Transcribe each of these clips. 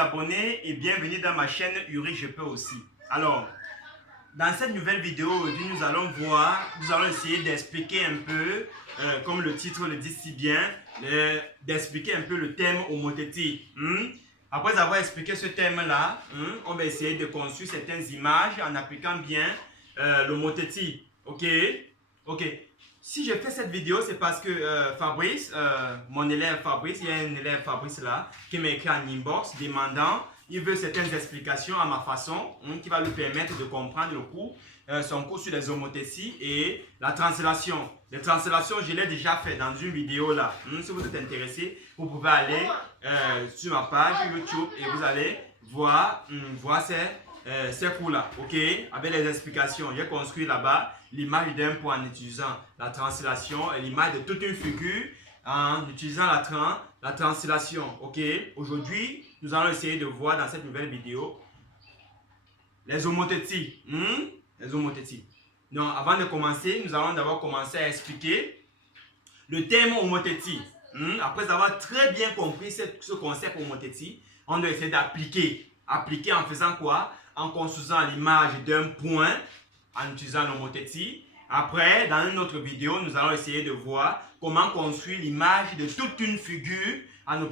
abonnés et bienvenue dans ma chaîne Uri Je peux aussi. Alors, dans cette nouvelle vidéo aujourd'hui, nous allons essayer d'expliquer un peu, comme le titre le dit si bien, d'expliquer un peu le thème homothétique. Après avoir expliqué ce thème-là, on va essayer de construire certaines images en appliquant bien l'homothétique. Ok? Ok. Si je fais cette vidéo, c'est parce que Fabrice, mon élève Fabrice, il y a un élève Fabrice là, qui m'a écrit en inbox demandant, il veut certaines explications à ma façon, qui va lui permettre de comprendre le cours, son cours sur les homothéties et la translation. Les translations, je l'ai déjà fait dans une vidéo là. Si vous êtes intéressé, vous pouvez aller sur ma page YouTube et vous allez voir ces cours-là, ok? Avec les explications, j'ai construit là-bas l'image d'un point en utilisant la translation et l'image de toute une figure en utilisant la translation, ok? Aujourd'hui, nous allons essayer de voir dans cette nouvelle vidéo les homothéties. Les homothéties. Donc, avant de commencer, nous allons d'abord commencer à expliquer le thème homothétie. Après avoir très bien compris ce concept homothétie, on doit essayer d'appliquer. Appliquer en faisant quoi? En construisant l'image d'un point en utilisant l'homothétie. Après, dans une autre vidéo, nous allons essayer de voir comment construire l'image de toute une figure en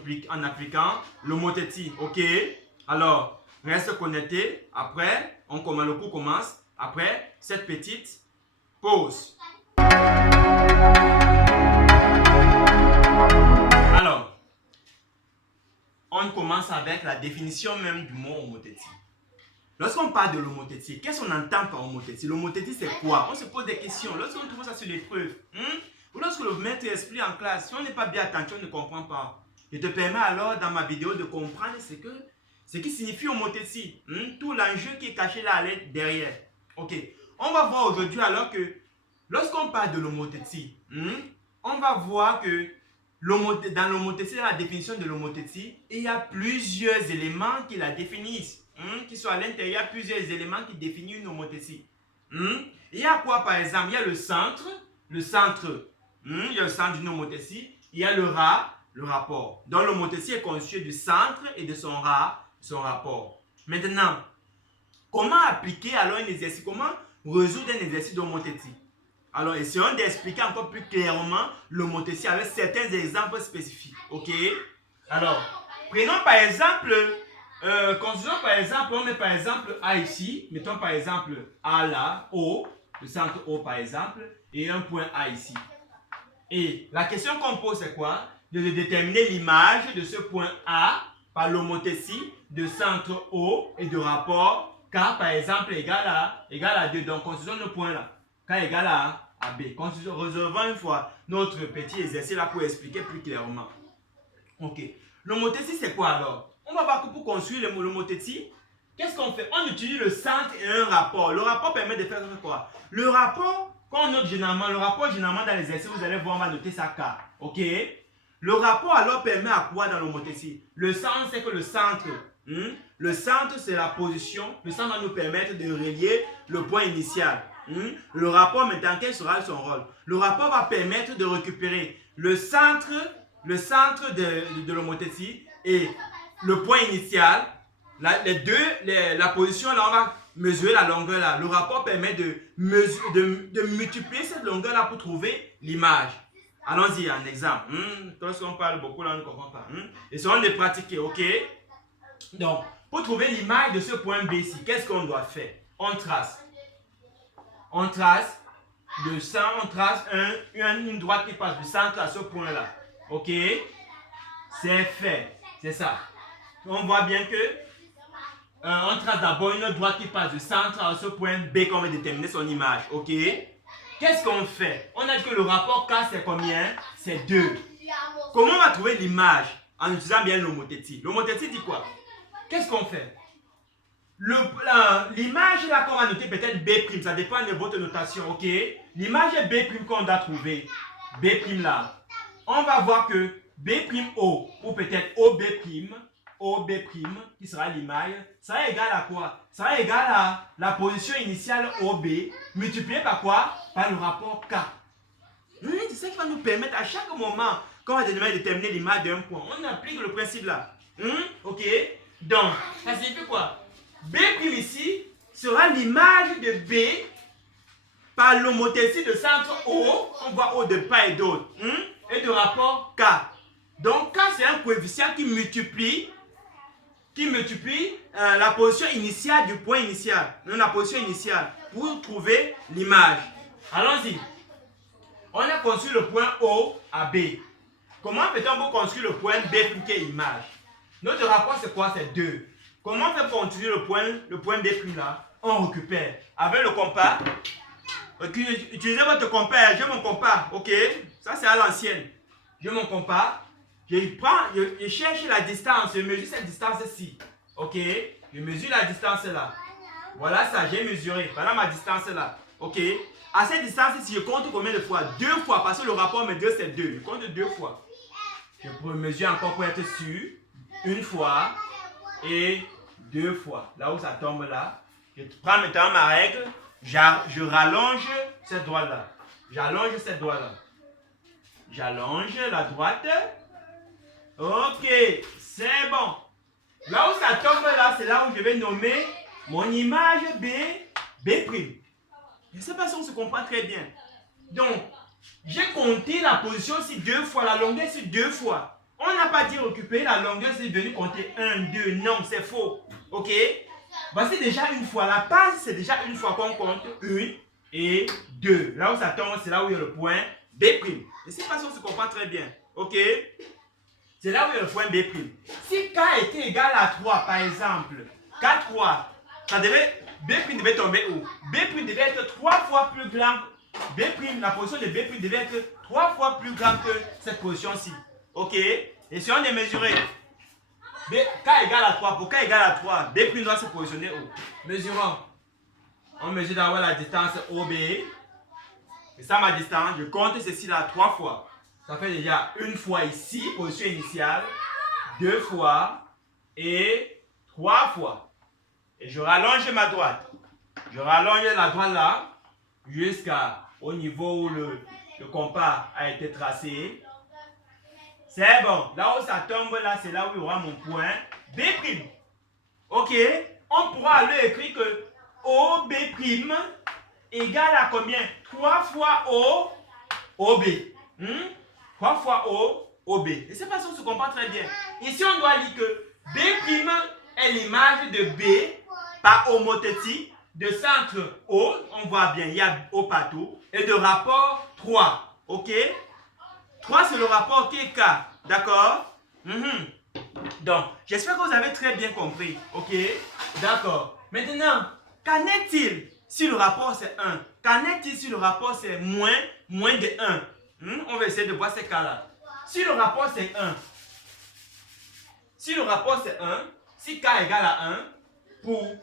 appliquant l'homothétie. Ok? Alors, reste connecté. Après, le cours commence. Après cette petite pause. Alors, on commence avec la définition même du mot homothétie. Lorsqu'on parle de l'homothétie, qu'est-ce qu'on entend par homothétie? L'homothétie, c'est quoi? On se pose des questions. Lorsqu'on trouve ça sur l'épreuve, ou lorsque le maître explique en classe, si on n'est pas bien attentif, on ne comprend pas. Je te permets alors dans ma vidéo de comprendre ce qui signifie homothétie. Tout l'enjeu qui est caché là derrière. Ok. On va voir aujourd'hui alors que lorsqu'on parle de l'homothétie, on va voir que dans l'homothétie, dans la définition de l'homothétie, il y a plusieurs éléments qui la définissent. Qui sont à l'intérieur, il y a plusieurs éléments qui définissent une homothétie. Il y a quoi par exemple? Il y a le centre, il y a le centre d'une homothétie, il y a le rapport. Donc l'homothétie est constituée du centre et de son rapport. Maintenant, comment appliquer alors un exercice? Comment résoudre un exercice d'homothétie? Alors essayons d'expliquer encore plus clairement l'homothétie avec certains exemples spécifiques. Ok? Alors, prenons par exemple... considérons par exemple, on met par exemple A ici, mettons par exemple A là, O, le centre O par exemple, et un point A ici. Et la question qu'on pose c'est quoi? De déterminer l'image de ce point A par l'homothétie de centre O et de rapport K par exemple égale à 2. Donc considérons le point là, K égale à B. Résolvons une fois notre petit exercice là pour expliquer plus clairement. Ok. L'homothétie c'est quoi alors? On va voir que pour construire l'homothétie, qu'est-ce qu'on fait? On utilise le centre et un rapport. Le rapport permet de faire quoi? Le rapport, quand on note généralement, dans l'exercice, vous allez voir, on va noter ça K. Ok? Le rapport alors permet à quoi dans l'homothétie? Le centre, c'est que le centre, c'est la position. Le centre va nous permettre de relier le point initial. Le rapport, maintenant, quel sera son rôle? Le rapport va permettre de récupérer le centre de l'homothétie et le point initial, la position là, on va mesurer la longueur là. Le rapport permet de multiplier cette longueur là pour trouver l'image. Allons-y, un exemple. Lorsqu'on parle beaucoup là, on ne comprend pas. Essayons de pratiquer, ok? Donc, pour trouver l'image de ce point B ici, qu'est-ce qu'on doit faire? On trace le centre, on trace une droite qui passe du centre à ce point là. Ok? C'est fait. C'est ça. On voit bien que on trace d'abord une droite qui passe du centre à ce point B qu'on va déterminer son image. Ok? Qu'est-ce qu'on fait? On a dit que le rapport K c'est combien? C'est 2. Comment on va trouver l'image en utilisant bien l'homothétie? L'homothétie dit quoi? Qu'est-ce qu'on fait? L'image là qu'on va noter peut-être B', ça dépend de votre notation. Ok? L'image B' qu'on doit trouver. B' là. On va voir que B'O ou peut-être OB', qui sera l'image, sera égal à quoi? Sera égal à la position initiale OB multipliée par quoi? Par le rapport K. C'est ça qui va nous permettre à chaque moment, quand on va déterminer l'image d'un point, on applique le principe là. Ok? Donc, ça signifie quoi? B' ici sera l'image de B par l'homothétie de centre O, on voit O de part et d'autre, et de rapport K. Donc, K, c'est un coefficient qui multiplie la position initiale du point initial, la position initiale, pour trouver l'image. Allons-y. On a construit le point O à B. Comment peut-on construire le point B plus qu'une image? Notre rapport, c'est quoi? C'est 2. Comment on fait pour construire le point B plus là? On récupère. Avec le compas, utilisez votre compas. J'ai mon compas, ok? Ça, c'est à l'ancienne. J'ai mon compas. Je cherche la distance. Je mesure cette distance-ci. Ok? Je mesure la distance là. Voilà ça, j'ai mesuré. Voilà ma distance là. Ok? À cette distance-ci, je compte combien de fois? 2 fois, parce que le rapport me dit c'est 2. Je compte 2 fois. Je peux mesurer encore pour être sûr. 1 fois et 2 fois. Là où ça tombe là. Je prends maintenant ma règle. Je rallonge cette droite-là. J'allonge cette droite-là. J'allonge la droite. Ok, c'est bon. Là où ça tombe là, c'est là où je vais nommer mon image B'. Je ne sais pas si on se comprend très bien. Donc, j'ai compté la position ici 2 fois, la longueur ici 2 fois. On n'a pas dit récupérer la longueur, c'est venu compter 1, 2. Non, c'est faux. Ok? Voici déjà une fois. La base, c'est déjà une fois qu'on compte 1 et 2. Là où ça tombe, c'est là où il y a le point B'. Je ne sais pas si on se comprend très bien. Ok? C'est là où il y a le point B'. Si K était égal à 3, par exemple, K3, ça devait, B' devait tomber où? B' devait être 3 fois plus grand. B', la position de B' devait être 3 fois plus grande que cette position-ci. Ok? Et si on est mesuré, K égale à 3, pour K égale à 3, B' doit se positionner où? Mesurons. On mesure d'abord la distance OB. Et ça, ma distance, je compte ceci là 3 fois. Ça fait déjà 1 fois ici, position initiale, 2 fois et 3 fois. Et je rallonge ma droite. Je rallonge la droite là jusqu'au niveau où le compas a été tracé. C'est bon. Là où ça tombe là, c'est là où il y aura mon point B'. Ok? On pourra aller écrire que OB' égale à combien? 3 fois OB. 3 fois OB. Je ne sais pas si on se comprend très bien. Ici, on doit dire que B' est l'image de B par homothétie de centre O. On voit bien, il y a O partout. Et de rapport 3. Ok? 3, c'est le rapport qui est K. D'accord? Donc, j'espère que vous avez très bien compris. Ok? D'accord. Maintenant, qu'en est-il si le rapport c'est 1? Qu'en est-il si le rapport c'est moins de 1? On va essayer de voir ces cas-là. Si le rapport c'est 1, si K égale à 1, pour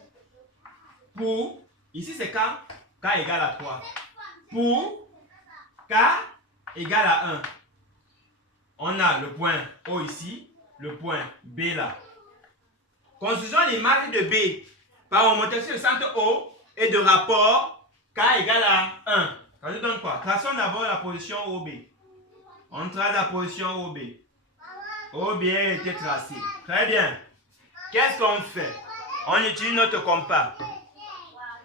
ici c'est K égale à 3. Pour K égale à 1, on a le point O ici, le point B là. Construisons l'image de B par homothétie de centre O et de rapport K égale à 1. Ça nous donne quoi? Traçons d'abord la position OB. On trace la position OB. OB a été tracé. Très bien. Qu'est-ce qu'on fait? On utilise notre compas.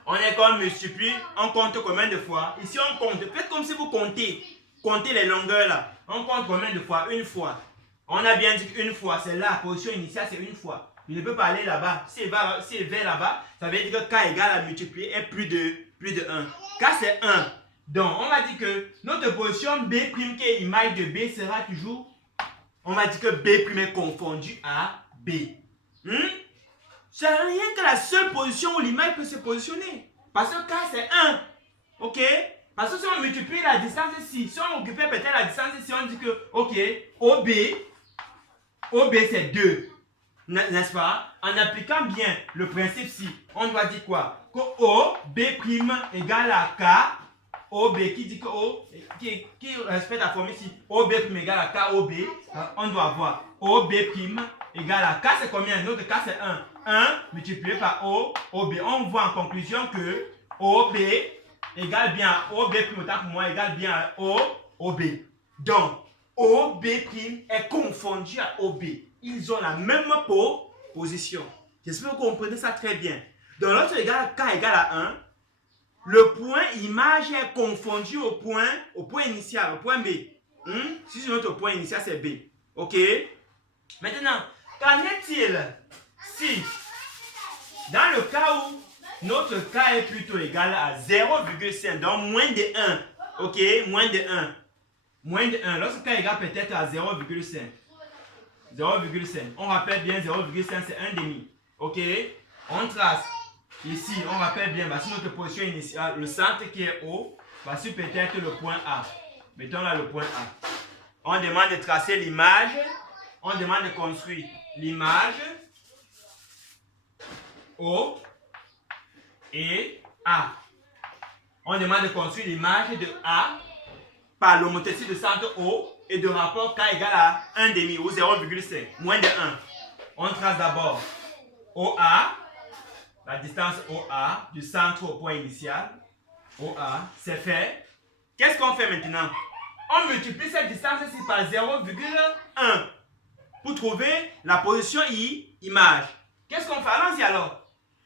On est comme multiplie. On compte combien de fois? Ici, on compte. Faites comme si vous comptez. Comptez les longueurs là. On compte combien de fois? Une fois. On a bien dit qu'une fois, c'est là. La position initiale, c'est une fois. Je ne peux pas aller là-bas. S'il va vers là-bas, ça veut dire que K égale à multiplier est plus de 1. K, c'est 1. Donc, on va dire que notre position B' qui est image de B sera toujours, on va dire que B' est confondu à B. C'est rien que la seule position où l'image peut se positionner. Parce que K, c'est 1. Ok? Parce que si on multiplie la distance ici, si on occupait peut-être la distance ici, on dit que, ok, OB c'est 2. N'est-ce pas? En appliquant bien le principe ci, on doit dire quoi? Que OB' égale à K. OB qui dit que O, qui respecte la formule ici, OB' égale à K, OB, on doit avoir OB' égale à K, c'est combien? Notre K c'est 1. 1 multiplié par OB. On voit en conclusion que OB égale bien à OB', autant pour moi, égale bien à OB. Donc, OB' est confondu à OB. Ils ont la même position. J'espère que vous comprenez ça très bien. Donc, lorsque k égale à 1, le point image est confondu au point initial, au point B. Si notre point initial, c'est B. OK? Maintenant, qu'en est-il si, dans le cas où notre k est plutôt égal à 0,5, donc moins de 1, OK? Moins de 1. Moins de 1. Lorsque k égale peut-être à 0,5. 0,5. On rappelle bien 0,5, c'est 1,5. OK? On trace. Ici, on rappelle bien, voici notre position initiale, le centre qui est O, voici peut-être le point A. Mettons là le point A. On demande de tracer l'image, on demande de construire l'image O et A. On demande de construire l'image de A par l'homothétie de centre O et de rapport K égale à 1,5 ou 0,5, moins de 1. On trace d'abord OA, la distance OA du centre au point initial. OA, c'est fait. Qu'est-ce qu'on fait maintenant? On multiplie cette distance-ci par 0,1 pour trouver la position image. Qu'est-ce qu'on fait? Allons-y alors.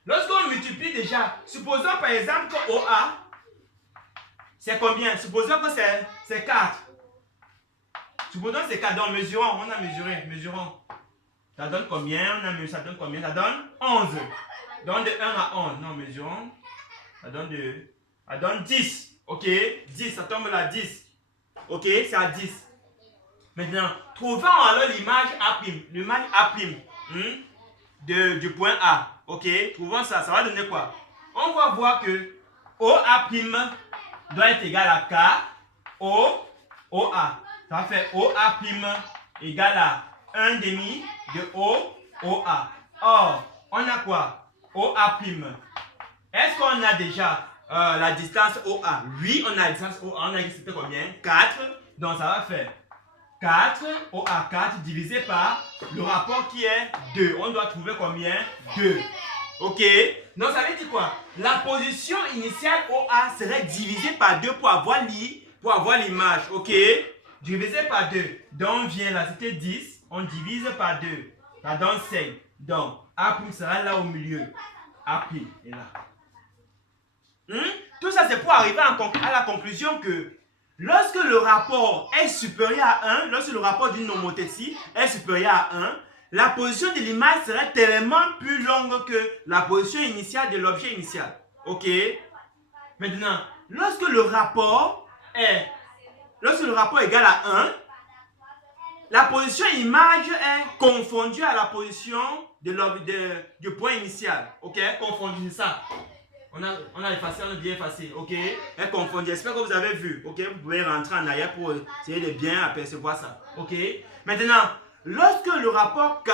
Lorsqu'on multiplie déjà, supposons par exemple que OA, c'est combien? Supposons que c'est 4. Supposons que c'est 4. Donc mesurons, on a mesuré, mesurons. Ça donne combien? Ça donne combien? Ça donne 11. Donc de 1 à 11. Non, mesurons. Ça donne 10. Ok? 10, ça tombe là 10. Ok? C'est à 10. Maintenant, trouvons alors l'image A'. L'image A'. Du point A. Ok? Trouvons ça. Ça va donner quoi? On va voir que OA' doit être égal à K. OA. Ça va faire OA' égale à 1,5 de OA. Or, on a quoi? OA'. Est-ce qu'on a déjà la distance OA? Oui, on a la distance OA. On a dit c'était combien? 4. Donc, ça va faire 4 OA4 divisé par le rapport qui est 2. On doit trouver combien? 2. OK? Donc, ça veut dire quoi? La position initiale OA serait divisée par 2 pour avoir l'image. OK? Divisé par 2. Donc, on vient là, c'était 10. On divise par 2. Ça donne 5. Donc, A' sera là au milieu. A' est là. Tout ça, c'est pour arriver à la conclusion que lorsque le rapport est supérieur à 1, lorsque le rapport d'une homothétie est supérieur à 1, la position de l'image serait tellement plus longue que la position initiale de l'objet initial. OK? Maintenant, lorsque le rapport est égal à 1, la position image est confondue à la position du point initial. OK? Confondue ça. On a effacé, on a bien effacé. OK? Est confondue. J'espère que vous avez vu. OK? Vous pouvez rentrer en arrière pour essayer de bien apercevoir ça. OK? Maintenant, lorsque le rapport K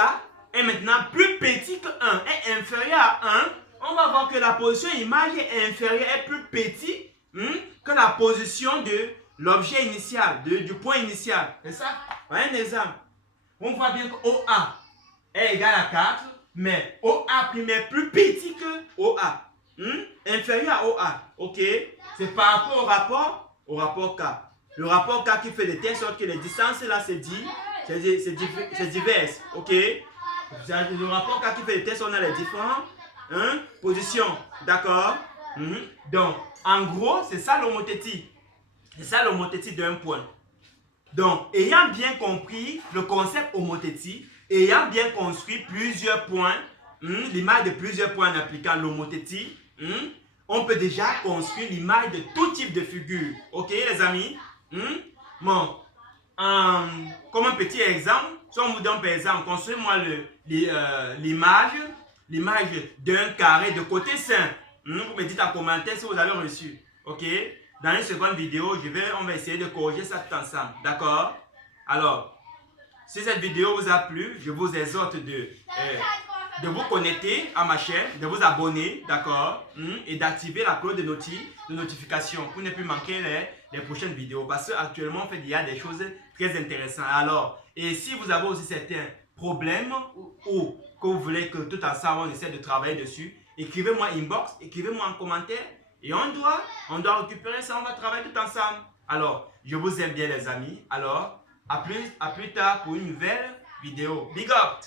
est maintenant plus petit que 1, est inférieur à 1, on va voir que la position image est inférieure, est plus petite que la position de l'objet initial, du point initial. C'est ça? Voyez un exemple. On voit bien que OA est égal à 4, mais OA' est plus petit que OA. Inférieur à OA. OK? C'est par rapport au rapport K. Le rapport K qui fait de telle sorte que les distances là c'est divers. OK? Le rapport K qui fait de telle sorte qu'on a les différentes positions. D'accord? Donc, en gros, c'est ça l'homothétie. C'est ça l'homothétie d'un point. Donc, ayant bien compris le concept homothétie, ayant bien construit plusieurs points, l'image de plusieurs points en appliquant l'homothétie, on peut déjà construire l'image de tout type de figure. OK, les amis? Bon, comme un petit exemple, si on vous donne par exemple, construisez-moi l'image d'un carré de côté simple. Vous me dites en commentaire si vous avez reçu. OK? Dans une seconde vidéo, on va essayer de corriger ça tout ensemble. D'accord? Alors, si cette vidéo vous a plu, je vous exhorte de vous connecter à ma chaîne, de vous abonner, d'accord? Et d'activer la cloche de notification pour ne plus manquer les prochaines vidéos. Parce qu'actuellement, il y a des choses très intéressantes. Alors, et si vous avez aussi certains problèmes ou que vous voulez que tout ensemble, on essaie de travailler dessus, écrivez-moi inbox, écrivez-moi en commentaire. Et on doit récupérer ça, on va travailler tout ensemble. Alors, je vous aime bien les amis. Alors, à plus tard pour une nouvelle vidéo. Big up!